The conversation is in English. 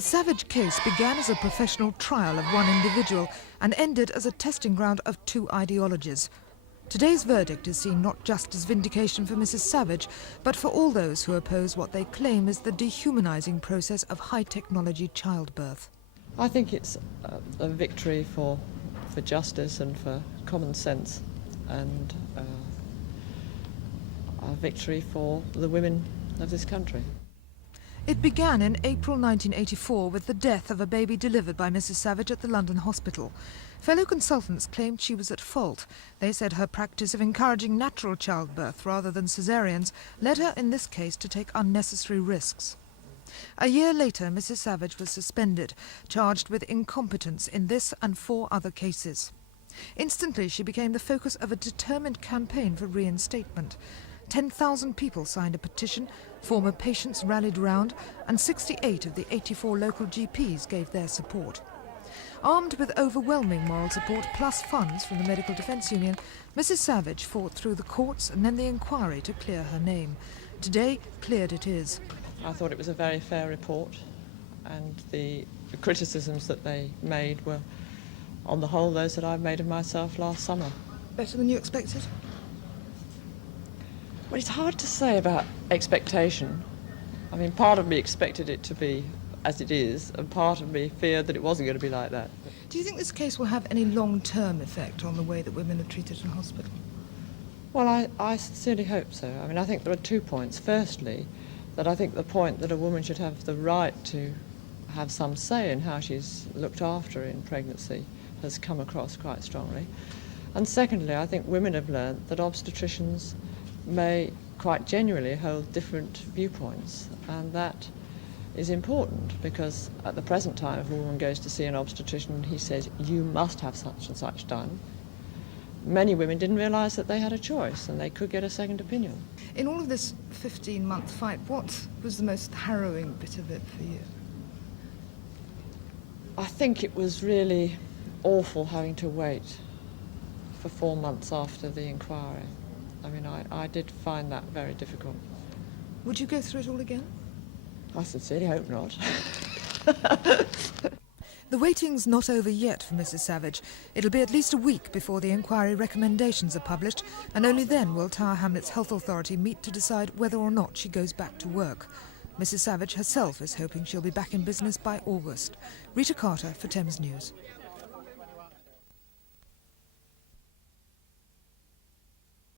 The Savage case began as a professional trial of one individual and ended as a testing ground of two ideologies. Today's verdict is seen not just as vindication for Mrs. Savage, but for all those who oppose what they claim is the dehumanising process of high-technology childbirth. I think it's a victory for justice and for common sense, and a victory for the women of this country. It began in April 1984 with the death of a baby delivered by Mrs. Savage at the London hospital. Fellow consultants claimed she was at fault. They said her practice of encouraging natural childbirth rather than caesareans led her in this case to take unnecessary risks. A year later, Mrs. Savage was suspended, charged with incompetence in this and 4 other cases. Instantly, she became the focus of a determined campaign for reinstatement. 10,000 people signed a petition, former patients rallied round, and 68 of the 84 local GPs gave their support. Armed with overwhelming moral support plus funds from the Medical Defence Union, Mrs. Savage fought through the courts and then the inquiry to clear her name. Today, cleared it is. I thought it was a very fair report, and the criticisms that they made were, on the whole, those that I made of myself last summer. Better than you expected? Well, it's hard to say about expectation. I mean, part of me expected it to be as it is, and part of me feared that it wasn't going to be like that. Do you think this case will have any long-term effect on the way that women are treated in hospital? Well, I sincerely hope so. I mean, I think there are 2 points. Firstly, that I think the point that a woman should have the right to have some say in how she's looked after in pregnancy has come across quite strongly. And secondly, I think women have learnt that obstetricians may quite genuinely hold different viewpoints, and that is important, because at the present time, if a woman goes to see an obstetrician and he says, you must have such and such done, many women didn't realise that they had a choice and they could get a second opinion. In all of this 15-month fight, what was the most harrowing bit of it for you? I think it was really awful having to wait for 4 months after the inquiry. I mean, I did find that very difficult. Would you go through it all again? I sincerely hope not. The waiting's not over yet for Mrs. Savage. It'll be at least a week before the inquiry recommendations are published, and only then will Tower Hamlets Health Authority meet to decide whether or not she goes back to work. Mrs. Savage herself is hoping she'll be back in business by August. Rita Carter for Thames News.